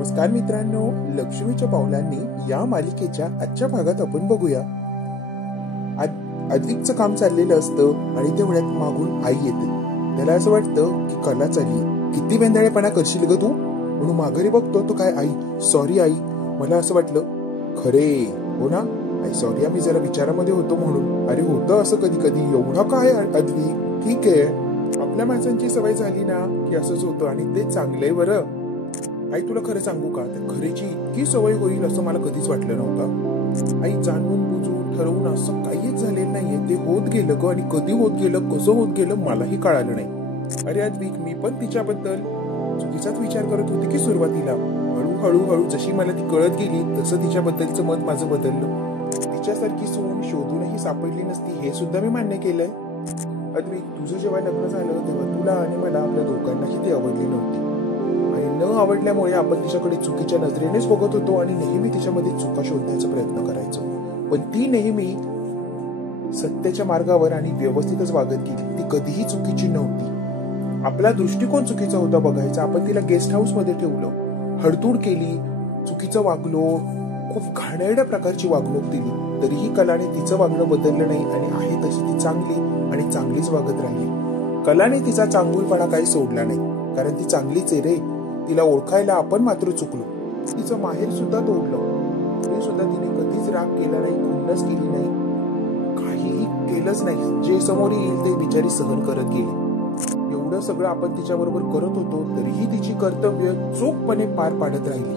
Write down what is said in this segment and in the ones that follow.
नमस्कार मित्रांनो, लक्ष्मीच्या पावलांनी या मालिकेच्या आजच्या भागात आपण बघूया. अद्विकचं काम चाललेलं असतं आणि तेवढ्यात मागून आई येते. त्याला असं वाटतं की कला चालली, किती वेंदाळेपणा करशील ग तू, म्हणून माघारी बघतो तो काय, आई सॉरी आई, मला असं वाटलं. खरे हो ना आई, सॉरी आम्ही जरा विचारामध्ये होतो म्हणून. अरे होतं असं कधी कधी, एवढा काय अद्विक, ठीक आहे, आपल्या माणसांची सवय झाली ना की असंच होतं आणि ते चांगलंय बरं. आई तुला खरं सांगू का, त्या खरेची इतकी सवय होईल असं मला कधीच वाटलं नव्हतं. आई जाणून बुजून ठरवून असं काहीच झालेलं नाहीये, ते होत गेलं ग, आणि कधी होत गेलं, कसं होत गेलं मलाही कळालं नाही. अरे अद्विक, मी पण तिच्याबद्दल चुकीचाच विचार करत होते की सुरुवातीला. हळूहळू जशी मला ती कळत गेली तसं तिच्याबद्दलचं मत माझं बदललं. तिच्यासारखी सून शोधूनही सापडली नसती हे सुद्धा मी मान्य केलंय. अद्विक, तुझं जेव्हा लग्न झालं तेव्हा तुला आणि मला आपल्या दोघांनाही ती आवडली नव्हती आणि न आवडल्यामुळे आपण तिच्याकडे चुकीच्या नजरेनेच बघत होतो आणि नेहमी तिच्यामध्ये चुका शोधण्याचा प्रयत्न करायचो. पण ती नेहमी सत्याच्या मार्गावर आणि व्यवस्थितच वागत गेली. ती कधीही चुकीची नव्हती. आपला दृष्टिकोन चुकीचा होता बघायचा. आपण तिला गेस्ट हाऊस मध्ये ठेवलं, हडतूड केली, चुकीचं वागलो, खूप घाणेरड्या प्रकारची वागणूक दिली. तरीही कलाने तिचं वागणं बदललं नाही आणि आहे तशी ती चांगली आणि चांगलीच वागत राहिली. कलाने तिचा चांगुलपणा काही सोडला नाही, कारण ती चांगलीच आहे रे. तिला ओळखायला आपण मात्र चुकलो. तिचं माहेर सुद्धा तोडलं, तरी सुद्धा तिने कधीच राग केला नाही, खुन्नस केली नाही, काहीही केलंच नाही. जे समोर येईल ते बिचारी सहन करत गेली. एवढं सगळं आपण तिच्याबरोबर करत होतो तरीही तिची कर्तव्य चोखपणे पार पाडत राहिली.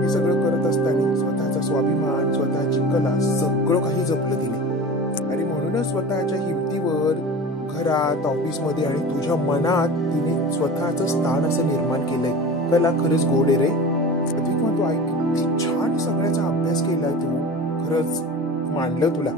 हे सगळं करत असताना स्वतःचा स्वाभिमान, स्वतःची कला सगळं काही जपलं तिने. आणि म्हणूनच स्वतःच्या हिमतीवर घरात, ऑफिसमध्ये आणि तुझ्या मनात तिने स्वतःचं स्थान असं निर्माण केलंय. कला खरंच गोड आहे रे. अद्विक म्हणतो, आई किती छान सगळ्याचा अभ्यास केला तू, खरंच मानलं तुला.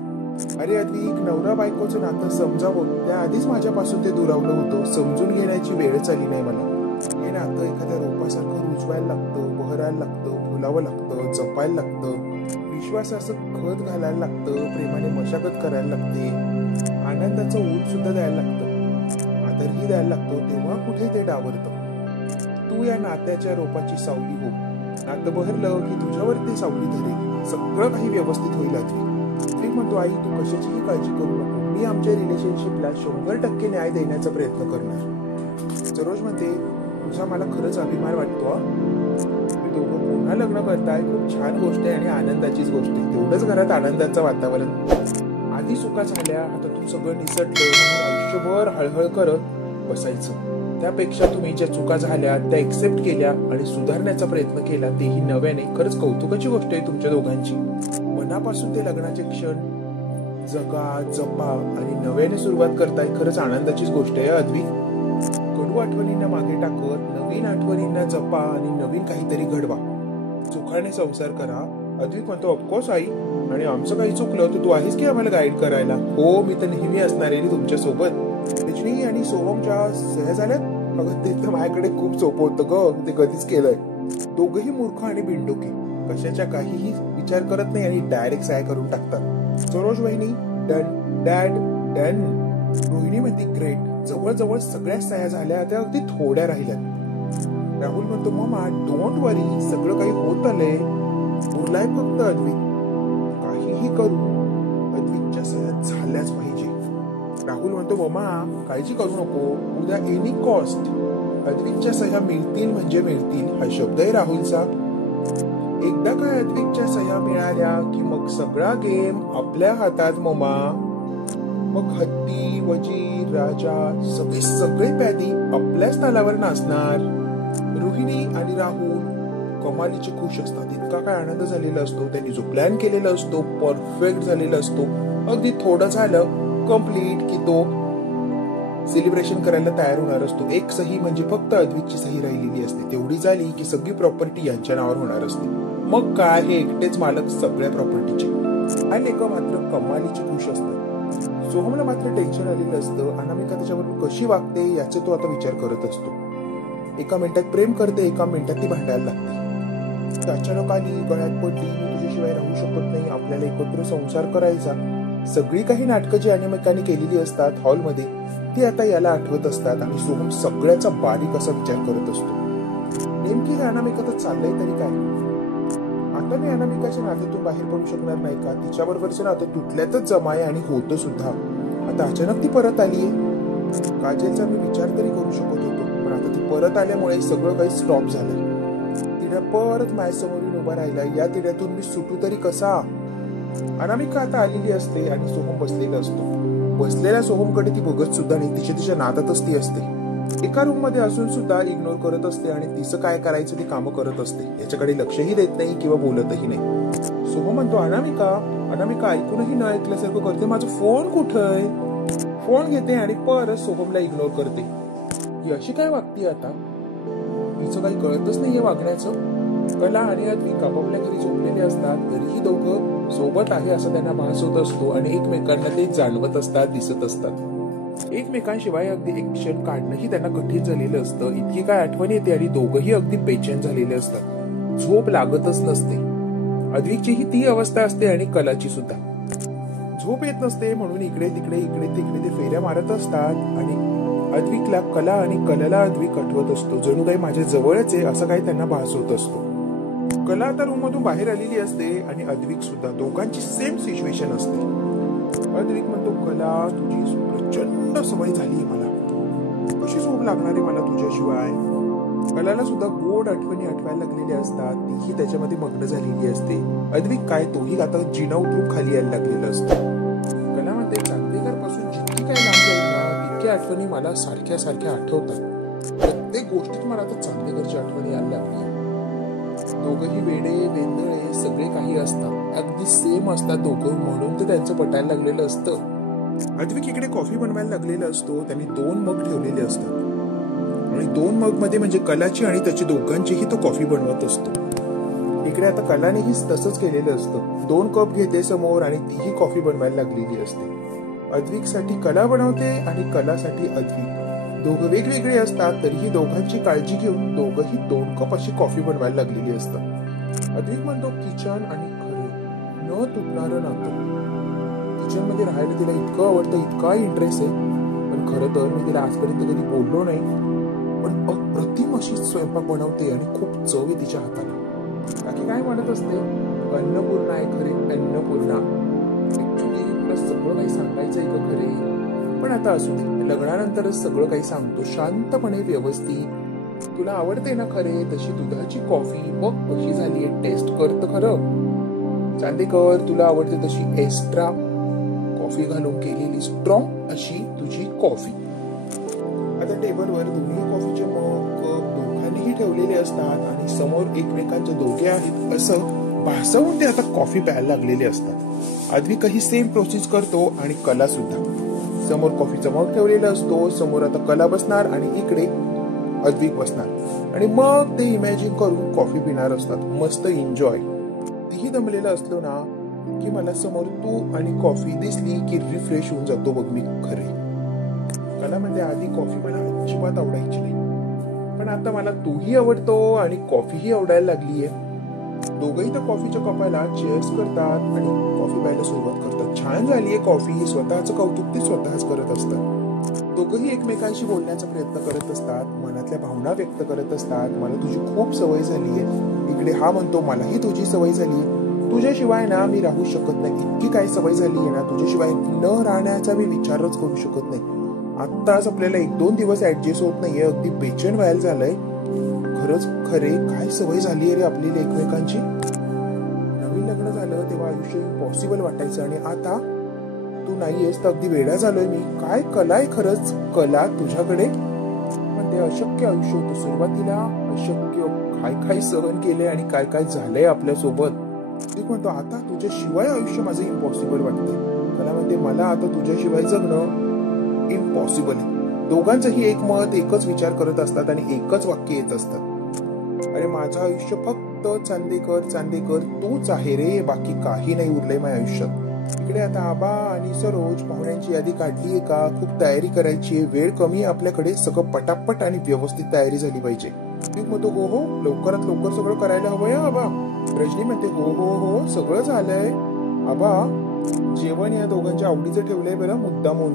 अरे अद्विक, नवरा बायकोचं नातं समजावं त्याआधीच माझ्यापासून ते दुरावलं होतं. समजून घेण्याची वेळच आली नाही मला. हे नातं एखाद्या रोपासारखं रुजवायला लागतं, बहरायला लागतं, फुलावं लागतं, जपायला लागतं, विश्वासाचं खत घालायला लागतं, प्रेमाने मशागत करायला लागते, आनंदाचं ऊन सुद्धा द्यायला लागतं, आदरही द्यायला लागतो. तेव्हा कुठे ते डावरतं. तू या नात्याच्या रोपाची सावली हो. नातं बहरलं की तुझ्यावर ते सावली धरेल, सगळं काही व्यवस्थित होईल. अद्विक म्हणतो, आई तू कशाचीही काळजी करू नको, मी आमच्या रिलेशनशिपला 100% न्याय देण्याचा प्रयत्न करणार. सरोज म्हणते, तुझा मला खरंच अभिमान वाटतो. तुम्ही दोघं पुन्हा लग्न करताय, खूप छान गोष्ट आहे आणि आनंदाचीच गोष्ट आहे. तेवढंच घरात आनंदाचं वातावरण. आधी चुका झाल्या, आता तू सगळं निसटलं, आयुष्यभर हळहळ करत बसायचं. त्यापेक्षा तुम्ही ज्या चुका झाल्या त्या एक्सेप्ट केल्या आणि सुधारण्याचा प्रयत्न केला, तेही नव्याने. खरंच कौतुकाची गोष्ट आहे तुमच्या दोघांची. मनापासून ते लग्नाचे क्षण जगा, जपा आणि नव्याने सुरुवात करताय, खरंच आनंदाचीच गोष्ट आहे. अद्विक, कडू आठवणींना मागे टाकत नवीन आठवणींना जपा आणि नवीन काहीतरी घडवा, सुखाने संसार करा. अद्विक म्हणतो, ऑफकोर्स आई, आणि आमचं काही चुकलं तर तू आहेस की आम्हाला गाईड करायला. हो, मी तर नेहमी असणार आहे तुमच्या सोबत. रजनी आणि सोहमच्या सह्या झाल्यात. अगं ते तर माझ्याकडे खूप सोपं होतं ग, ते कधीच केलंय. दोघही मूर्ख आणि बिंडोके, कशाच्या काहीही विचार करत नाही आणि डायरेक्ट सह्या करून टाकतात. सरोज वहिनी, डन डॅड डन. रोहिणी म्हणते, ग्रेट, जवळजवळ सगळ्या सह्या झाल्या, त्या अगदी थोड्या राहिल्यात. राहुल म्हणतो, मम्मा डोंट वरी, सगळं काही होत आलंय, उरलाय फक्त अद्विक. काहीही करू, अद्विकच्या सह्या झाल्याच पाहिजे. राहुल म्हणतो, मम्मा काळजी करू नको, उद्या एनी कॉस्ट अद्विकच्या सह्या मिळतील म्हणजे मिळतील, हा शब्द आहे राहुलचा. एकदा काय अद्विकच्या सह्या मिळाल्या की मग सगळा गेम आपल्या हातात मम्मा. मग हत्ती, वजीर, राजा, सगळे प्यादी आपल्याच तालावर नाचणार. रोहिणी आणि राहुल कमालीचे खुश असतात. इतका काय आनंद झालेला असतो, त्यांनी जो प्लॅन केलेला असतो परफेक्ट झालेला असतो. अगदी थोडं झालं कम्प्लीट की तो सेलिब्रेशन करायला तयार होणार असतो. एक सही म्हणजे फक्त अद्विकची सही राहिलेली असते, तेवढी झाली की सगळी प्रॉपर्टी यांच्या नावावर होणार असते. मग काय, हे एकटेच मालक सगळ्या प्रॉपर्टीचे. आणि लेक मात्र कमालीचे खुश असतात. सोहमला मात्र टेन्शन आलेलं असतं. अनामिका त्याच्याबरोबर कशी वागते याचा तो आता विचार करत असतो. एका मिनिटात प्रेम करते, एका मिनिटात ती भांडायला लागते. अचानक आली, गळ्यात पडली, मी तुझ्याशिवाय राहू शकत नाही, आपल्याला एकत्र संसार करायचा. सगळी काही नाटकं जी अनामिकाने केलेली असतात हॉलमध्ये, ती आता याला आठवत असतात आणि सोहम सगळ्याचा बारीक असा विचार करत असतो. नेमकी अनामिका तर चाललंय तरी काय? आता मी अनामिकाच्या नात्यातून बाहेर पडू शकणार नाही का? तिच्याबरोबरचं नातं तुटल्यातच जमा आहे आणि होतं सुद्धा. आता अचानक ती परत आलीये. काजलचा मी विचार तरी करू शकत होतो, पण आता ती परत आल्यामुळे सगळं काही स्टॉप झालं. तिला परत माझ्यासमोरून उभा राहिला. या तिड्यातून मी सुटू तरी कसा? अनामिका आता आलेली असते आणि सोहम बसलेला असतो. बसलेल्या सोहमकडे ती बघत सुद्धा नाही. तिच्या नादातच ती असते. एका रूम मध्ये असून सुद्धा इग्नोर करत असते आणि तिचं काय करायचं ती कामं करत असते. याच्याकडे लक्षही देत नाही किंवा बोलतही नाही. सोहम म्हणतो, अनामिका ऐकूनही न ऐकल्यासारखं करते. माझा फोन कुठंय? फोन घेते आणि परत सोहमला इग्नोर करते. ही अशी काय वागते आता? हिचं काही कळतच नाहीये वागण्याचं. कला आणि अद्विक आपापल्या घरी झोपलेले असतात, तरीही दोघं सोबत आहे असं त्यांना भास होत असतो आणि एकमेकांना ते जाणवत असतात, दिसत असतात. एकमेकांशिवाय अगदी एक क्षण काढणंही त्यांना कठीण झालेलं असतं. इतकी काय आठवण येते आणि दोघंही अगदी बेचैन झालेले असतात. झोप लागतच नसते. अद्विकचीही ती अवस्था असते आणि कलाची सुद्धा. झोप येत नसते म्हणून इकडे तिकडे ते फेऱ्या मारत असतात आणि अद्विकला कला आणि कलाला अद्विक आठवत असतो. जणू काही माझ्या जवळच आहे असं काही त्यांना भास होत असतो. कला आता रूम मधून बाहेर आलेली असते आणि अद्विक सुद्धा. दोघांची सेम सिच्युएशन असते. अद्विक म्हणतो, कला तुझी प्रचंड सवय झाली मला. कशी झोप लागणार आहे मला तुझ्याशिवाय? कलाला सुद्धा गोड आठवणी आठवायला लागलेल्या असतात. तीही त्याच्यामध्ये मग्न झालेली असते. अद्विक काय, तोही आता जिना उतरून खाली यायला लागलेला असतो. कला म्हणते, चांदेकर पासून जितकी काय लांब जाईल ना तितक्या आठवणी मला सारख्या सारख्या आठवतात. प्रत्येक गोष्टीत मला आता चांदेकरची आठवणी यायला लागली. दोघंही वेडे वेंदळे सगळे काही असतात. अगदी सेम असतात दोघं, म्हणून तर त्यांचं पटायला लागलेलं असतं. अद्विक इकडे कॉफी बनवायला लागलेला असतो. त्यांनी 2 मग ठेवलेले असतात आणि 2 मग मध्ये म्हणजे कलाची आणि त्याची दोघांचीही तो कॉफी बनवत असतो. इकडे आता कलानेही तसंच केलेलं असतं. 2 कप घेते समोर आणि तीही कॉफी बनवायला लागलेली असते. अद्विकसाठी कला बनवते आणि कलासाठी अद्विक. दोघं वेगवेगळे असतात तरीही दोघांची काळजी घेऊन दोघंही 2 कप अशी कॉफी बनवायला लागलेली असतात. अद्विक म्हणतो, किचन आणि खरे न तुटणारं नातं. किचन मध्ये राहायला तिला इतकं आवडतं, इतका इंटरेस्ट आहे. पण खरं तर मी तिला आजपर्यंत कधी बोललो नाही, पण अप्रतिम अशी स्वयंपाक बनवते आणि खूप चव आहे तिच्या हाताला. बाकी काय म्हणत असते, अन्नपूर्णा आहे खरे, अन्नपूर्णा. ऍक्च्युली तुला सगळं काही सांगायचंय का खरे? पण आता असू दे, लग्नानंतरच सगळं काही सांगतो शांतपणे व्यवस्थित. तुला आवडते ना खरे तशी दुधाची कॉफी? बघ कशी झालीये, टेस्ट कर तर खरं. चांदेकर, तुला आवडते तशी एक्स्ट्रा कॉफी घालून केलेली स्ट्रॉंग अशी तुझी कॉफी. आता टेबलवर दोन्ही कॉफीचे मग दोघांनीही ठेवलेले असतात आणि समोर एकमेकांचे दोघे आहेत असं भासवून ते आता कॉफी प्यायला लागलेले असतात. अद्विकही सेम प्रोसेस करतो आणि कला सुद्धा. समोर कॉफीचा मग ठेवलेला असतो. समोर आता कला बसणार आणि इकडे अद्विक बसणार आणि मग ते इमॅजिन करून कॉफी पिणार असतात. मस्त एन्जॉय. तीही दमलेला असलो ना की मला समोर तू आणि कॉफी दिसली की रिफ्रेश होऊन जातो बघ मी खरे. कला म्हणजे आधी कॉफी मला अजिबात आवडायची नाही, पण आता मला तूही आवडतो आणि कॉफीही आवडायला लागलीये. दोघंही त्या कॉफीच्या कपाला चेअर्स करतात आणि कॉफी प्यायला सुरुवात करतात. छान झालीये कॉफी. स्वतःचं कौतुक ते स्वतःच करत असतात. दोघंही एकमेकांशी बोलण्याचा प्रयत्न करत असतात, मनातल्या भावना व्यक्त करत असतात. मला तुझी खूप सवय झालीये. इकडे हा म्हणतो, मलाही तुझी सवय झालीये. तुझ्याशिवाय ना मी राहू शकत नाही. इतकी काय सवय झालीये ना, तुझ्याशिवाय न राहण्याचा मी विचारच करू शकत नाही. आत्ताच आपल्याला 1-2 दिवस ऍडजस्ट होत नाहीये. अगदी बेचैन व्हायला झालंय. खरंच खरे काय सवय झालीये रे आपल्याला एकमेकांची. नवीन लग्न झालं तेव्हा आयुष्य इम्पॉसिबल वाटायचं आणि आता तू नाहीयेस तर अगदी वेडा झालोय मी. काय कला आहे खरंच कला तुझ्याकडे. पण ते अशक्य आयुष्य होतं. सुरुवातीला अशक्य काय काय सहन केलंय आणि काय काय झालंय आपल्यासोबत. एक म्हणतो, आता तुझ्याशिवाय आयुष्य माझं इम्पॉसिबल वाटतंय. कला म्हणते, मला आता तुझ्याशिवाय जगणं इम्पॉसिबल आहे. दोघांचंही एक मत, एकच विचार करत असतात आणि एकच वाक्य येत असतात, अरे माझं आयुष्य फक्त चांदेकर चांदेकर तूच आहे रे, बाकी काही नाही उरलंय माझ्या आयुष्यात. इकडे आता आबा आणि सरोज पाहुण्यांची यादी काढलीये का? खूप तयारी करायची आहे. वेळ कमी आपल्याकडे. सगळं पटापट आणि व्यवस्थित तयारी झाली पाहिजे. एक म्हणतो, हो हो लवकरात लवकर सगळं करायला हवंय आबा. रजनी म्हणते, हो हो हो सगळं झालंय आबा. जेवण या दोघांच्या आवडीचं ठेवलंय बरं मुद्दामून.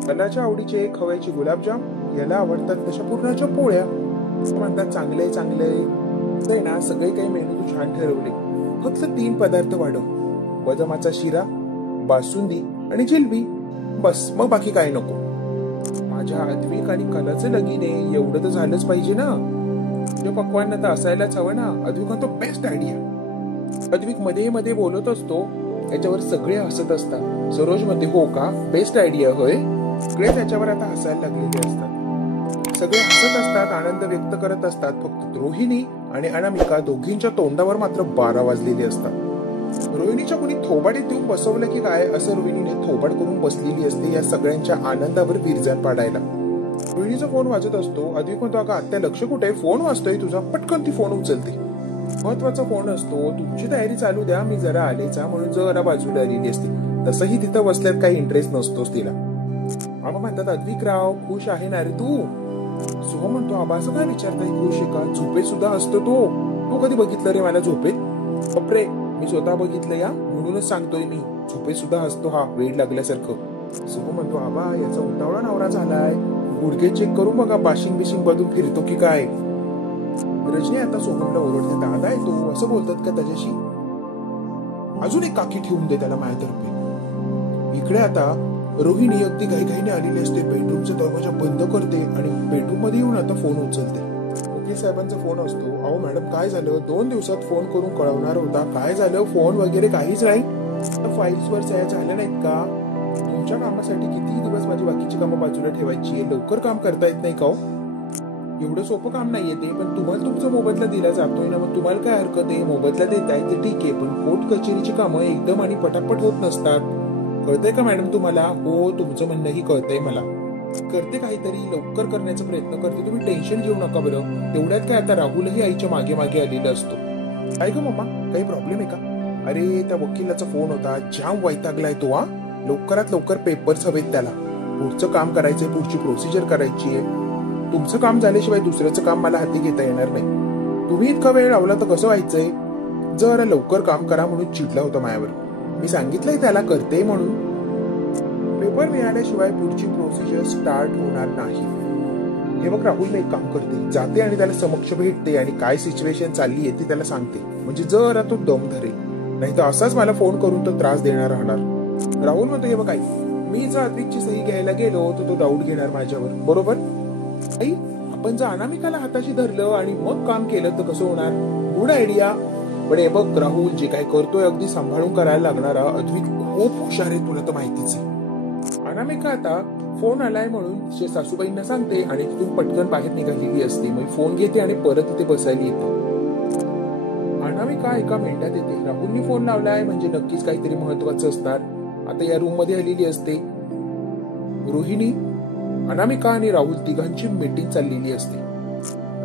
कलाच्या आवडीचे खव्याचे गुलाबजाम, याला आवडतात तशा पुरणाच्या पोळ्या. म्हणतात चांगलंय चांगलंय ना, सगळे काही मेनू तू छान ठरवले, फक्त 3 पदार्थ वाढव, बदामाचा शिरा, बासुंदी आणि जिलबी, बस, मग बाकी काय नको. माझ्या अद्विक आणि कलाचं लगीन आहे, एवढं तर झालंच पाहिजे ना. तुझ्या पक्वांना तर असायलाच हवं ना. अद्विक म्हणतो बेस्ट आयडिया. अद्विक मध्ये मध्ये बोलत असतो, याच्यावर सगळे हसत असतात. सरोज मध्ये हो का, बेस्ट आयडिया होय. सगळे त्याच्यावर आता हसायला लागलेले असतात. सगळे हसत असतात, आनंद व्यक्त करत असतात. फक्त रोहिणी आणि अनामिका दोघींच्या तोंडावर मात्र 12 वाजलेले असतात. रोहिणीच्या कुणी थोबाडीत देऊन बसवलं की काय, असं रोहिणीने थोबाड करून बसलेली असते या सगळ्यांच्या आनंदावर विरजण पाडायला. रोहिणीचा फोन वाजत असतो. अद्विक म्हणतो अगं आत्या लक्ष कुठे, फोन वाजतोय तुझा. पटकन ती फोन उचलते. महत्वाचा फोन असतो. तुमची तयारी चालू द्या, मी जरा आलेचा, म्हणून जरा बाजूला आलेली असते. तसंही तिथं बसल्यात काही इंटरेस्ट नसतोच तिला. आबा म्हणतात अद्विकराव खुश आहे ना रे तू. सोहम म्हणतो आबा असं काय विचारताय, खुश आहे का, झोपेत सुद्धा असतो तो. तू कधी बघितलं रे मला झोपेत. बापरे, मी स्वतः बघितलं या, म्हणूनच सांगतोय मी, झोपेत सुद्धा असतो हा वेळ लागल्यासारखं. सोहम म्हणतो आबा याचा उतावळा नवरा झालाय, गुडघे चेक करून बघा, बाशिंग बिशिंग बदून फिरतो की काय. रजनी आता सोहमला ओरडते, दादा आहे तो, असं बोलतात का त्याच्याशी. अजून एक काकी ठेवून दे त्याला माझ्यातर्फे. इकडे आता रोहिणी अगदी घाईघाईने आलेली असते. बेडरूमचा दरवाजा बंद करते आणि बेडरूम मध्ये येऊन आता फोन उचलते. वकील साहेबांचा फोन असतो. अहो मॅडम काय झालं, 2 दिवसात फोन करून कळवणार होता, काय झालं, फोन वगैरे काहीच नाही. फाईल्स वर सह्या झाल्या नाहीत का, तुमच्या कामासाठी किती दिवस माझी बाकीची कामं बाजूला ठेवायची, लवकर काम करता येत नाही का. एवढं सोपं काम नाहीये ते, पण तुम्हाला तुमचा मोबदला दिला जातोय ना, मग तुम्हाला काय हरकत आहे, मोबदला देताय ते ठीक आहे, पण कोर्ट कचेरीची कामं एकदम आणि पटापट होत नसतात. कळतंय का मॅडम तुम्हाला. हो तुमचं म्हणणंही कळतंय मला, करते काहीतरी, लवकर करण्याचा प्रयत्न करते, तुम्ही टेन्शन घेऊ नका बरं. तेवढ्यात काय आता राहुलही आईच्या मागे मागे आलेला असतो. काय ग मम्मा, काही प्रॉब्लेम आहे का. अरे त्या वकिलाचा फोन होता, जाम वैतागलाय तो. लवकरात लवकर पेपर्स हवेत त्याला, पुढचं काम करायचंय, पुढची प्रोसिजर करायची आहे. तुमचं काम झाल्याशिवाय दुसऱ्याचं काम मला हाती घेता येणार नाही. तुम्ही इतका वेळ लावला तर कसं व्हायचंय. जरा लवकर काम करा म्हणून चिडला होता माझ्यावर. मी सांगितलंय त्याला करते म्हणून. पेपर मिळाल्याशिवाय पुढची प्रोसिजर स्टार्ट होणार नाही. हे बघ राहुल, एक काम करते, जाते आणि त्याला समक्ष भेटते आणि काय सिच्युएशन चालली आहे ती त्याला सांगते, म्हणजे जरा तो दम धरेल. नाही तर असाच मला फोन करून तो त्रास देणार राहणार. राहुल म्हणतो हे बघ आई, मी जर अद्विकची सही घ्यायला गेलो तर तो डाऊट घेणार माझ्यावर, बरोबर. आई आपण जर अनामिकाला हाताशी धरलं आणि मग काम केलं तर कसं होणार. Good idea. पण हे बघ राहुल, जे काय करतोय अगदी सांभाळून करायला लागणारा. अद्विक खूप हुशार आहे, तुला तर माहितीच आहे. अनामिका आता फोन आलाय म्हणून सासूबाईंना सांगते आणि तिथून पटकन बाहेर निघालेली असते. मग फोन घेते आणि परत इथे बसायला येते. अनामिका एका मिनिटात येते. राहुलनी फोन लावलाय म्हणजे नक्कीच काहीतरी महत्वाचं असणार. आता या रूम मध्ये आलेली असते रोहिणी, अनामिका आणि राहुल तिघांची मीटिंग चाललेली असते.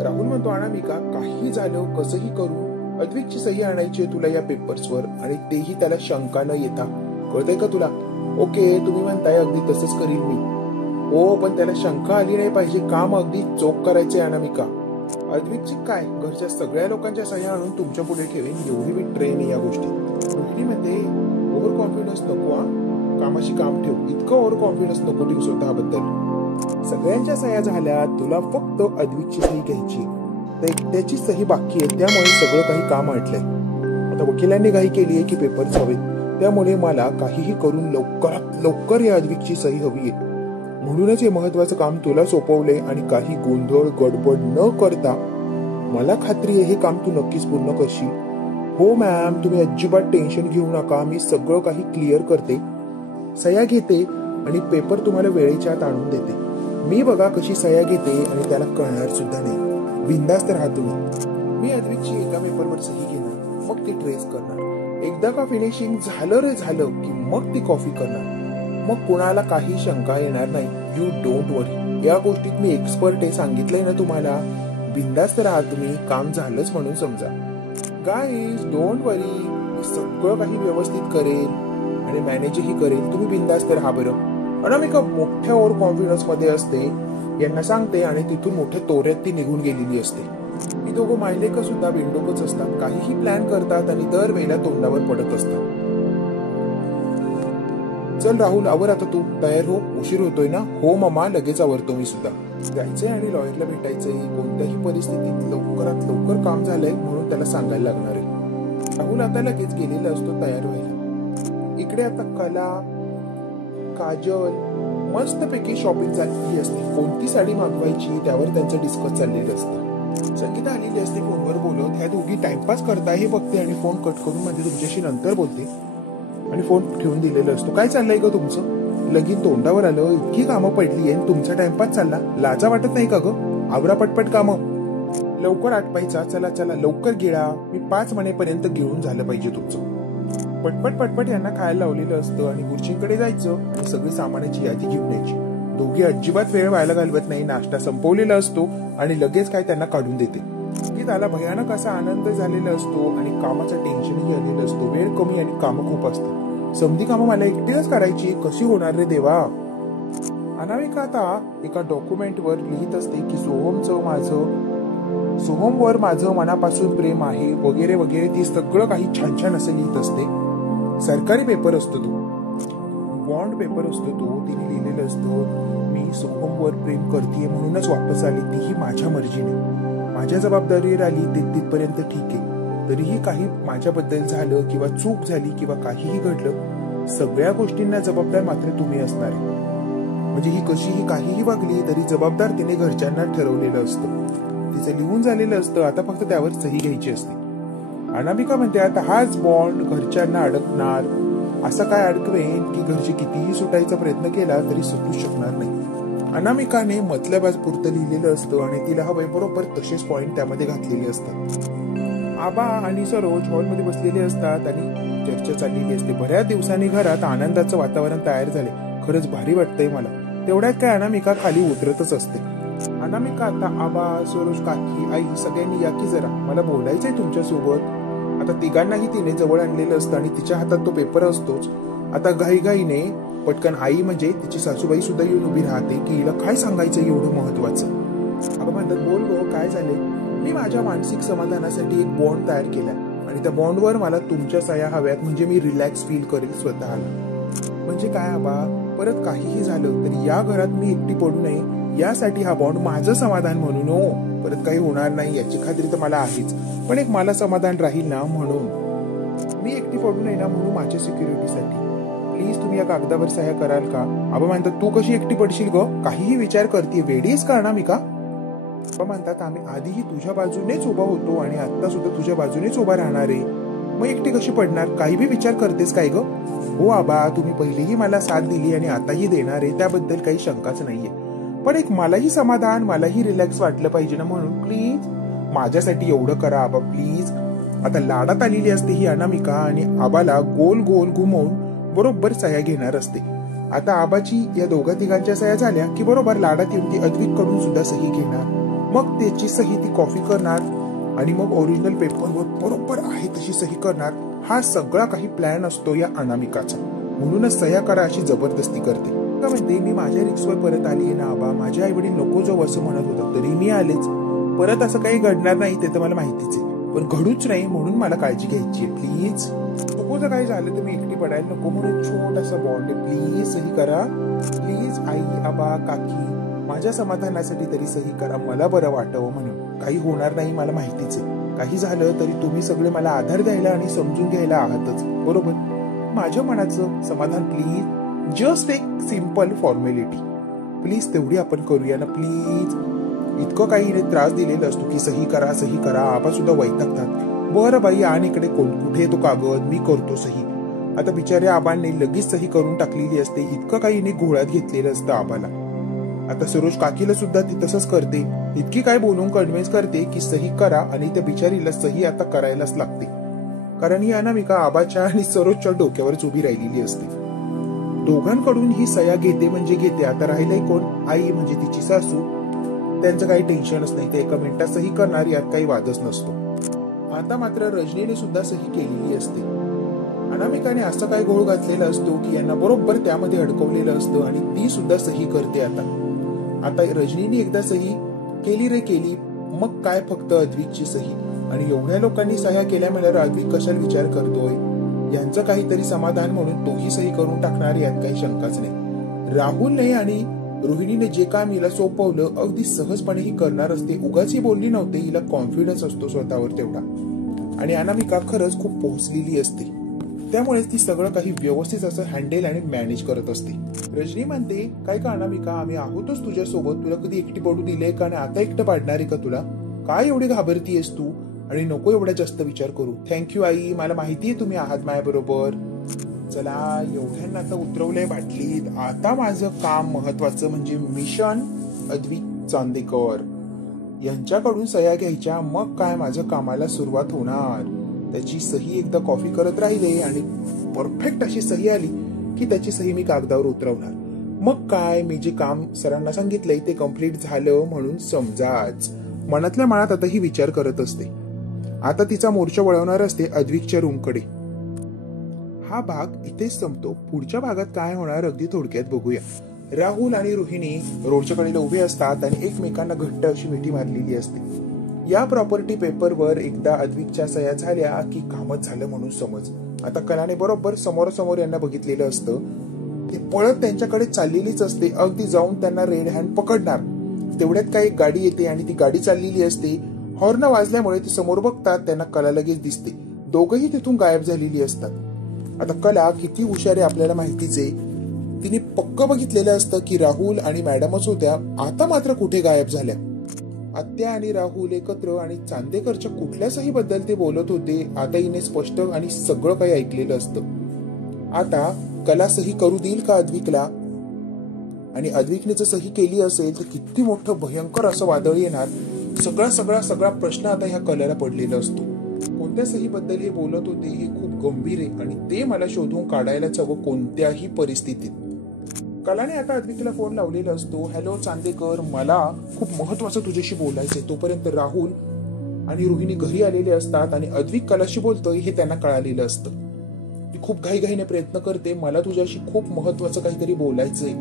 राहुल म्हणतो अनामिका काही झालं कसंही करू, अद्विकची सही आणायची तुला या पेपर्सवर, आणि तेही त्याला शंका न येता. कळतंय का तुला. ओके तुम्ही म्हणताय अगदी तसंच करील मी. हो पण त्याला शंका आली नाही पाहिजे, काम अगदी चोख करायचे. अनामिका अद्विकची काय, घरच्या सगळ्या लोकांच्या सह्या आणून तुमच्या पुढे ठेवेन, एवढी मी ट्रेन आहे या गोष्टी. रोहिणी म्हणते ओव्हर कॉन्फिडन्स नको, कामाशी काम ठेव, इतकं ओव्हर कॉन्फिडन्स नको ठेवू स्वतःबद्दल. सगळ्यांच्या सह्या झाल्या, तुला फक्त अद्विकची सही घ्यायची, त्याची सही बाकी आहे, त्यामुळे सगळं काही काम अडलंय. आता वकिलांनी घाई केली आहे की पेपर्स हवेत, त्यामुळे मला काहीही करून लवकरात लवकर या अद्विकची सही हवी आहे. म्हणूनच हे महत्वाचं काम तुला सोपवले आणि काही गोंधळ गडबड न करता मला खात्री आहे हे काम तू नक्कीच पूर्ण करशील. हो मॅम, तुम्ही अजिबात टेन्शन घेऊ नका, मी सगळं काही क्लिअर करते, सह्या घेते आणि पेपर तुम्हाला वेळेच्या आत आणून देते. मी बघा कशी सह्या घेते आणि त्याला कळणार सुद्धा नाही. बिंदास्त राहा तुम्ही. मी अद्विकची एका पेपरवर सही घेणार, मग ती ट्रेस करणार. एकदा का फिनिशिंग झालं रे झालं की मग ती कॉफी करणार. मग कुणाला काही शंका येणार नाही. यू डोंट वरी, या गोष्टीत मी एक्सपर्ट आहे, सांगितलंय ना तुम्हाला. बिंदास्त राहा तुम्ही, काम झालंच म्हणून समजा. गाईज डोंट वरी, मी सगळं काही व्यवस्थित करेल आणि मॅनेजही करेल, तुम्ही बिंदास्त राहा बरं. अनामिका मोठ्या ओव्हर कॉन्फिडन्स मध्ये असते, यांना सांगते आणि तिथून मोठ्या तोऱ्यात ती निघून गेलेली असते. ही दोघं मायलेक सुद्धा बिंडोकच असतात, काहीही प्लॅन करतात आणि दरवेळेला तोंडावर पडत असतात. चल राहुल, आवर आता, तू तयार हो, उशीर होतोय ना. हो मामा, लगेच आवरतो मी सुद्धा. जायचंय आणि लॉयरला भेटायचंय. कोणत्याही परिस्थितीत लवकरात लवकर काम झालंय म्हणून त्याला सांगायला लागणार आहे. राहुल आता लगेच गेलेला असतो तयार व्हायला. इकडे आता कला, काजल मस्तपैकी शॉपिंग झालेली असते. कोणती साडी मागवायची त्यावर त्यांचं डिस्कस चाललेलं असतं. संगीता आलेली असते फोनवर बोलत. ह्या दोघी टाइमपास करताय हे बघते आणि फोन कट करून म्हणजे तुमच्याशी नंतर बोलते आणि फोन ठेवून दिलेला असतो. काय चाललंय ग तुमचं? लगीन तोंडावर आलं, इतकी कामं पडली आहे, तुमचा टाइमपास चालला. लाजा वाटत नाही का ग? आवरा पटपट कामं, लवकर आटपायचा. चला चला लवकर गिळा, मी 5 महिन्यापर्यंत गिळून झालं पाहिजे तुमचं. पटपट पटपट यांना खायला लावलेलं असतं आणि गुरुजींकडे जायचं आणि सगळी सामानाची यादी घेऊन यायची. दोघी अजिबात वेळ व्हायला घालवत नाही. नाश्ता संपवलेला असतो आणि लगेच काय त्यांना काढून देते. की त्याला भयानक असा आनंद झालेला असतो आणि कामाचा टेन्शनही आलेलं असतो. वेळ कमी आणि कामं खूप असतात. समधी कामं मला एकटीच करायची, कशी होणार रे देवा. अनामिका आता एका डॉक्युमेंटवर लिहित असते की सोहमवर माझं मनापासून प्रेम आहे वगैरे वगैरे. ती सगळं काही छान छान असं लिहित असते. सरकारी पेपर असतो तो, बॉन्ड पेपर असतो तो. तिने लिहिलेलं असतं, मी सोहमवर प्रेम करतेय म्हणूनच वापस आली, तीही माझ्या मर्जीने. माझ्या जबाबदारीवर आली तिथपर्यंत ठीक आहे. तरीही काही माझ्याबद्दल झालं किंवा चूक झाली किंवा काहीही घडलं, सगळ्या गोष्टींना जबाबदार मात्र तुम्ही असणार आहे. म्हणजे ही कशीही काहीही वागली तरी जबाबदार तिने घरच्यांना ठरवलेलं असतं. तिचं लिहून झालेलं असतं, आता फक्त त्यावर सही घ्यायची असते. अनामिका म्हणते आता हाच बॉन्ड घरच्यांना अडकणार. असं काय अडकवेन की घरची कितीही सुटायचा प्रयत्न केला तरी सुटू शकणार नाही. अनामिकाने मतलबापुरतं लिहिलेलं असतं आणि तिला हवंय बरोबर तसेच पॉइंट त्यामध्ये घातलेले असतात. आबा आणि सरोज हॉलमध्ये बसलेले असतात आणि चर्चा चाललेली असते. बऱ्याच दिवसांनी घरात आनंदाचं वातावरण तयार झाले. खरंच भारी वाटतंय मला. तेवढ्यात काय अनामिका खाली उतरतच असते. अनामिका आता आबा, सरोज, काकी, आई सगळ्यांनी या की जरा, मला बोलायचंय तुमच्यासोबत. आता तिघांनाही तिने जवळ आणलेलं असतं आणि तिच्या हातात तो पेपर असतोच. आता घाईघाईने पटकन आई म्हणजे तिची सासूबाई सुद्धा येऊन उभी राहते की हिला काय सांगायचं एवढं महत्वाचं. आबा म्हणतात, बोल गो, काय झाले? मी माझ्या मानसिक समाधानासाठी एक बॉन्ड तयार केलाय आणि त्या बॉन्डवर मला तुमच्या सह्या हव्यात, म्हणजे मी रिलॅक्स फील करेल स्वतःला. म्हणजे काय आबा, परत काहीही झालं तरी या घरात मी एकटी पडू नये यासाठी हा बॉन्ड माझं समाधान म्हणून. हो, परत काही होणार नाही याची खात्री तर मला आहेच, पण एक मला समाधान राहील ना म्हणून. मी एकटी पडू नये ना म्हणून माझ्या सिक्युरिटीसाठी प्लीज तुम्ही या कागदावर सह्या कराल का? आबा म्हणतात, तू कशी एकटी पडशील ग? काहीही विचार करते, वेडीच का अनामिका? आबा म्हणतात, आम्ही आधीही तुझ्या बाजूनेच उभा होतो आणि आता सुद्धा तुझ्या बाजूनेच उभा राहणार आहे. मग एकटी कशी पडणार? काही बी विचार करतेस काय ग? हो आबा, तुम्ही पहिलेही मला साथ दिली आणि आताही देणार आहे, त्याबद्दल काही शंकाच नाहीये. पण एक मलाही समाधान, मलाही रिलॅक्स वाटलं पाहिजे ना, म्हणून प्लीज माझ्यासाठी एवढं करा आबा प्लीज. आता लाडात आलेली असते ही अनामिका आणि आबाला गोल गोल घुमवून बरोबर सह्या घेणार असते. आता आबाची या दोघा तिघांच्या सह्या झाल्या की बरोबर लाडात येऊन ती अद्विक कडून सुद्धा सही घेणार. मग त्याची सही ती कॉपी करणार आणि मग ओरिजिनल पेपरवर बरोबर आहे तशी सही करणार. हा सगळा काही प्लॅन असतो या अनामिकाचा, म्हणूनच सह्या करा अशी जबरदस्ती करते. का म्हणते, मी माझ्या रिक्सवर परत आली ना आबा, माझे आई वडील नको जाऊ असं म्हणत होतं तरी मी आलेच. परत असं काही घडणार नाही ते तर मला माहितीच आहे, पण घडूच नाही म्हणून मला काळजी घ्यायची आहे. प्लीज नको जर काही झालं तर मी एकटी पडायला नको म्हणून छोटासा बॉन्ड आहे, प्लीज सही करा. प्लीज आई, आबा, काकी, माझ्या समाधानासाठी तरी सही करा, मला बरं वाटावं म्हणून. काही होणार नाही मला माहितीच आहे. काही झालं तरी तुम्ही सगळे मला आधार द्यायला आणि समजून घ्यायला आहातच, बरोबर? माझ्या मनाचं समाधान प्लीज. जस्ट एक सिंपल फॉर्मॅलिटी, प्लीज तेवढी आपण करूया ना प्लीज. इतकं काही त्रास दिलेला असतो की सही करा सही करा. आबा सुद्धा वैतागतात. बरं बाई, आणि इकडे कुठे तो कागद, मी करतो सही. आता बिचाऱ्या आबांनी लगेच सही करून टाकलेली असते. इतकं काही घोळ्यात घेतलेलं असतं आबाला. आता सरोज काकीला सुद्धा ती तसंच करते. इतकी काय बोलून कन्व्हिन्स करते की सही करा आणि त्या बिचारीला सही आता करायलाच लागते, कारण ही अनामिका आबाच्या आणि सरोजच्या डोक्यावरच उभी राहिलेली असते. दोघांकडून ही सह्या घेते म्हणजे घेते. आता राहिलंय कोण? आई म्हणजे तिची सासू. त्यांचं काही टेन्शनच नाही, ते एका मिनिटात सही करणार, यात काही वादच नसतो. आता मात्र रजनीने सुद्धा सही केलेली असते. अनामिकाने असं काय घोळ घातलेला असतो की यांना बरोबर त्यामध्ये अडकवलेलं असतं आणि ती सुद्धा सही करते. आता रजनीने एकदा सही केली रे केली, मग काय फक्त अद्विकची सही. आणि एवढ्या लोकांनी सह्या केल्या म्हणल्यावर अद्विक कशाला विचार करतोय? यांचं काहीतरी समाधान म्हणून तोही सही करून टाकणार यात काही शंकाच नाही. राहुलने आणि रोहिणीने जे काम हिला सोपवलं अगदी सहजपणे ही करणार असते. उगाच ही बोलली नव्हते. हिला कॉन्फिडन्स असतो स्वतःवर तेवढा. आणि अनामिका खरंच खूप पोहोचलेली असते. त्यामुळेच ती सगळं काही व्यवस्थित असं हँडल आणि मॅनेज करत असते. रजनी म्हणते, काय का अनामिका, आम्ही आहोतच तुझ्यासोबत. तुला कधी एकटी पडू दिले का आणि आता एकटं पाडणार आहे का तुला? काय एवढी घाबरतीयस तू? आणि नको एवढा जास्त विचार करू. थँक्यू आई, मला माहितीये तुम्ही आहात माझ्याबरोबर. चला, एवढ्यांना आता उतरवलंय बाटलीत. आता माझं काम महत्वाचं म्हणजे मिशन अद्विक चांदेकर यांच्याकडून सह्या घ्यायच्या. मग काय माझं कामाला सुरुवात होणार. त्याची सही एकदा कॉफी करत राहिले आणि परफेक्ट अशी सही आली की त्याची सही मी कागदावर उतरवणार. मग काय, मी जे काम सरांना सांगितलंय ते कम्प्लीट झालं म्हणून समजाच. मनातल्या मनात आता ही विचार करत असते. आता तिचा मोर्चा वळवणार असते अद्विकच्या रूमकडे. हा भाग इथेच संपतो. पुढच्या भागात काय होणार अगदी थोडक्यात बघूया. राहुल आणि रोहिणी रोडच्या कडेला उभे असतात आणि एकमेकांना घट्ट अशी मिठी मारलेली असते. या प्रॉपर्टी पेपरवर एकदा अद्विकच्या सह्या झाल्या की कामच झालं म्हणून समज. आता कलाने बरोबर समोरासमोर यांना बघितलेलं असतं. ते पळत त्यांच्याकडे चाललेलीच असते. अगदी जाऊन त्यांना रेड हँड पकडणार. तेवढ्यात काही गाडी येते आणि ती गाडी चाललेली असते. हॉर्न वाजल्यामुळे ते समोर बघतात. त्यांना कला लगेच दिसते. दोघंही तिथून गायब झालेली असतात. आता कला किती हुशार आहे आपल्याला माहितीच आहे. तिने पक्क बघितलेलं असतं की राहुल आणि मॅडमच होत्या. आता मात्र कुठे गायब झाल्या. आत्या आणि राहुल एकत्र आणि चांदेकरच्या कुठल्या सही बद्दल ते बोलत होते. आता हिने स्पष्ट आणि सगळं काही ऐकलेलं असतं. आता कला सही करू देईल का अद्विकला? आणि अद्विकने जर सही केली असेल तर किती मोठं भयंकर असं वादळ येणार. सगळा प्रश्न आता ह्या कलाला पडलेला असतो. कोणत्या सही बद्दल हे बोलत होते हे खूप गंभीर आहे आणि ते मला शोधून काढायलाच हवं कोणत्याही परिस्थितीत. कलाने आता अद्विकला फोन लावलेला असतो. हॅलो चांदेकर, मला खूप महत्वाचं तुझ्याशी बोलायचंय. तोपर्यंत राहुल आणि रोहिणी घरी आलेले असतात आणि अद्विक कलाशी बोलतोय हे त्यांना कळालेलं असतं. ती खूप घाईघाईने प्रयत्न करते. मला तुझ्याशी खूप महत्वाचं काहीतरी बोलायचंय.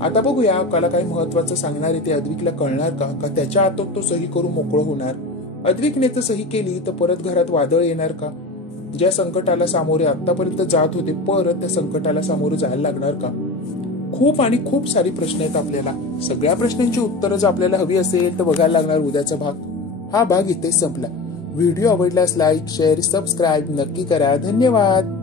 आता बघूया कला काही महत्वाचं सांगणार आहे ते अद्विकला कळणार का त्याच्या हातात तो सही करून मोकळं होणार. अद्विकने तर सही केली तर परत घरात वादळ येणार का? ज्या संकटाला सामोरे आतापर्यंत जात होते परत त्या संकटाला सामोरे जायला लागणार का? खूप आणि खूप सारी प्रश्न आहेत आपल्याला. सगळ्या प्रश्नांची उत्तरं जर आपल्याला हवी असेल तर बघायला लागणार उद्याचा भाग. हा भाग इथेच संपला. व्हिडिओ आवडल्यास लाईक, शेअर, सबस्क्राईब नक्की करा. धन्यवाद.